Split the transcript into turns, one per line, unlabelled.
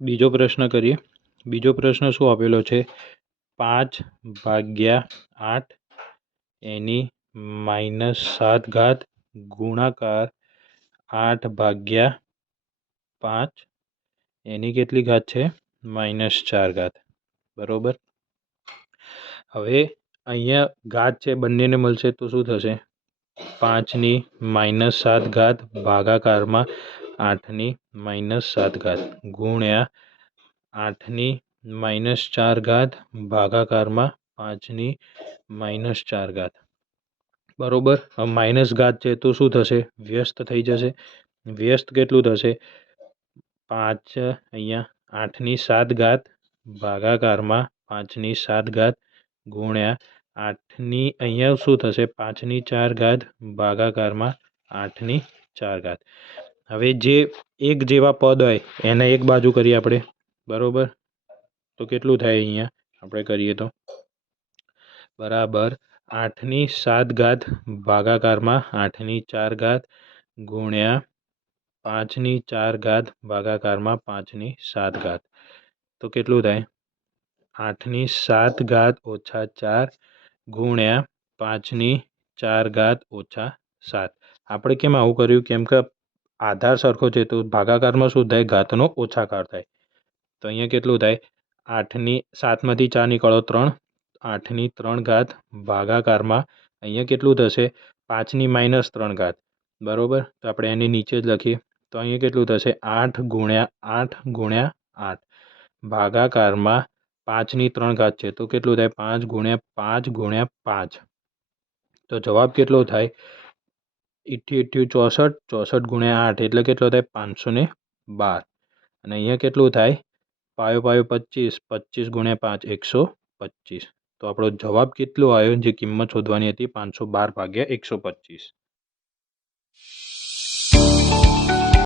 બીજો પ્રશ્ન કરીએ. બીજો પ્રશ્ન શું આપેલો છે? પાંચ ભાગ્યા આઠ એની માઇનસ સાત ઘાત ગુણાકાર આઠ ભાગ્યા પાંચ એની કેટલી ઘાત છે? માઇનસ ચાર ઘાત. બરાબર? હવે અહીંયા ઘાત છે, બંનેને મળશે તો શું થશે? પાંચની માઇનસ સાત ઘાત ભાગાકારમાં આઠની માઇનસ સાત ઘાત ગુણ્યા આઠની માઇનસ ચાર ઘાત ભાગાકારમાં પાંચની માઇનસ ચાર ઘાત બરાબર હવે માઇનસ ઘાત છે તો શું થશે વ્યસ્ત થઈ જશે વ્યસ્ત કેટલું થશે પાંચ અહીંયા આઠની સાત ઘાત ભાગાકારમાં પાંચની સાત ઘાત ગુણ્યા આઠની અહીંયા શું થશે પાંચની ચાર ઘાત ભાગાકારમાં આઠની ચાર ઘાત હવે જે એક જેવા પદ હોય, એને એક બાજુ કરીએ આપણે. બરાબર? તો કેટલું થાય અહીંયા? આપણે કરીએ તો. બરાબર. આઠની સાત ઘાત ભાગાકારમાં આઠની ચાર ઘાત ગુણ્યા પાંચની ચાર ઘાત ભાગાકારમાં પાંચની સાત ઘાત. તો કેટલું થાય? આઠની સાત ઘાત ઓછા ચાર ગુણ્યા પાંચની ચાર ઘાત ઓછા સાત. આપણે કેમ આવું કર્યું? કેમ કે આધાર સરખો છે તો ભાગાકારમાં શું થાય? ઘાતનો ઓછાકાર થાય. તો અહીંયા કેટલું થાય? આઠની સાતમાંથી ચાર નીકળો ત્રણ. આઠની ત્રણ ઘાત ભાગાકારમાં અહીંયા કેટલું થશે? પાંચની માઇનસ ત્રણ ઘાત. બરાબર? તો આપણે એની નીચે જ લખીએ. તો અહીંયા કેટલું થશે? આઠ ગુણ્યા આઠ ગુણ્યા આઠ. ભાગાકારમાં પાંચની ત્રણ ઘાત છે તો કેટલું થાય? પાંચ ગુણ્યા પાંચ ગુણ્યા પાંચ. તો જવાબ કેટલો થાય? ઇઠ્ઠી ઇઠ્ઠી ચોસઠ ચોસઠ ગુણ્યા આઠ એટલે કેટલો થાય? પાંચસો ને બાર. અને અહીંયા કેટલું થાય? પાયો પાયો પચીસ પચીસ ગુણ્યા પાંચ, એકસો પચીસ. તો આપણો જવાબ કેટલો આવ્યો? જે કિંમત શોધવાની હતી પાંચસો બાર ભાગ્યા એકસો પચીસ.